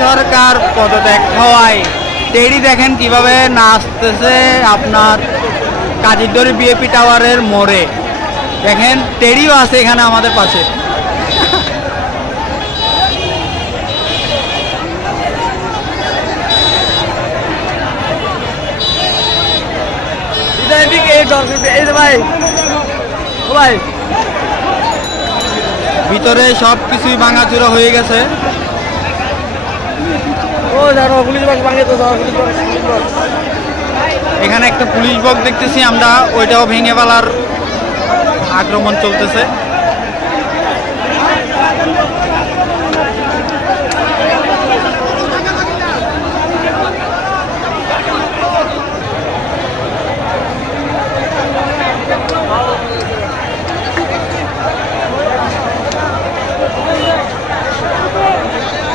সরকার পদত্যাগ হওয়ায় টেরি দেখেন কিভাবে নাচতেছে আপনার কাজীরদড়ি বিএপি টাওয়ারের মোড়ে। দেখেন টেরিও আছে এখানে আমাদের পাশে। ভিতরে সব কিছুই ভাঙাচুরা হয়ে গেছে। এখানে একটা পুলিশ বক্স দেখতেছি আমরা, ওইটাও ভেঙে ফেলার আক্রমণ চলতেছে।